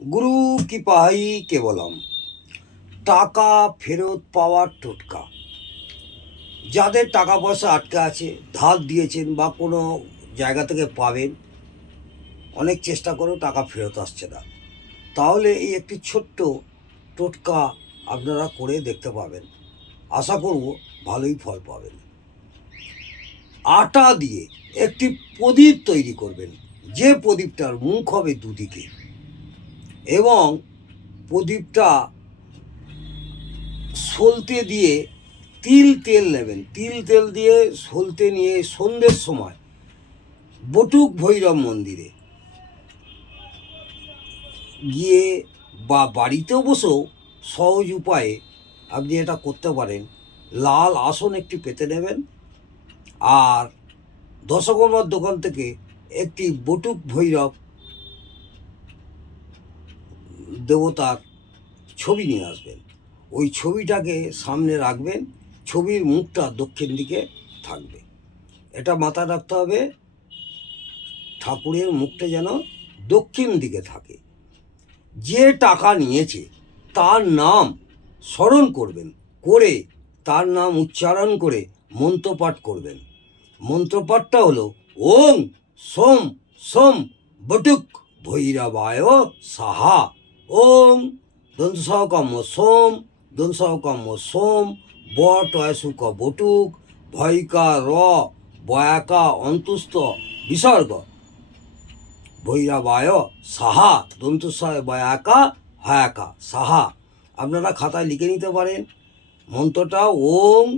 গুরু কৃপাই কেবলম। টাকা ফেরত পাওয়ার টোটকা। যাদের টাকা পয়সা আটকে আছে, ধার দিয়েছেন বা কোনো জায়গা থেকে পাবেন, অনেক চেষ্টা করেও টাকা ফেরত আসছে না, তাহলে এই একটি ছোট্ট টোটকা আপনারা করে দেখতে পাবেন। আশা করব ভালোই ফল পাবেন। আটা দিয়ে একটি প্রদীপ তৈরি করবেন, যে প্রদীপটার মুখ হবে দুদিকে, এবং প্রদীপটা সলতে দিয়ে তেল নেবেন। তেল দিয়ে সলতে নিয়ে সন্ধ্যের সময় বটুক ভৈরব মন্দিরে গিয়ে বা বাড়িতেও বসেও সহজ উপায়ে আপনি এটা করতে পারেন। লাল আসন একটি পেতে নেবেন, আর দশকর্মার দোকান থেকে একটি বটুক ভৈরব দেবতার ছবি নিয়ে আসবেন। ওই ছবিটাকে সামনে রাখবেন, ছবির মুখটা দক্ষিণ দিকে থাকবে। এটা মাথায় রাখতে হবে, ঠাকুরের মুখটা যেন দক্ষিণ দিকে থাকে। যে টাকা নিয়েছে তার নাম স্মরণ করবেন, করে তার নাম উচ্চারণ করে মন্ত্রপাঠ করবেন। মন্ত্রপাঠটা হলো ওং সোম সোম বটুক ভৈরবায় সাহা। ওম দন্তসাহকাম্য সোম, দন্তসাহকাম্য সোম, বটয়সুক বটুক, ভয়কা র, বয়াকা অন্তুস্থ বিসর্গ, ভৈরবায় সাহা, দন্তস্বয় বয়াকা হয়াকা সাহা। আপনারা খাতায় লিখে নিতে পারেন মন্ত্রটা। ওম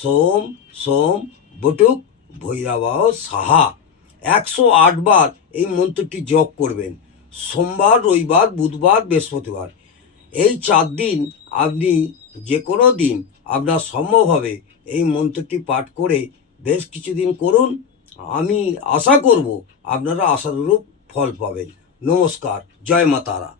সোম সোম বটুক ভৈরবায় সাহা। 108 বার এই মন্ত্রটি জপ করবেন, সোমবার, রবিবার, বুধবার, বৃহস্পতিবার। এই 4 দিন আপনি যে কোনো দিন আপনার সম্ভব হবে এই মন্ত্রটি পাঠ করে বেশ কিছুদিন করুন। আমি আশা করব আপনারা আশানুরূপ ফল পাবেন। নমস্কার, জয় মা তারা।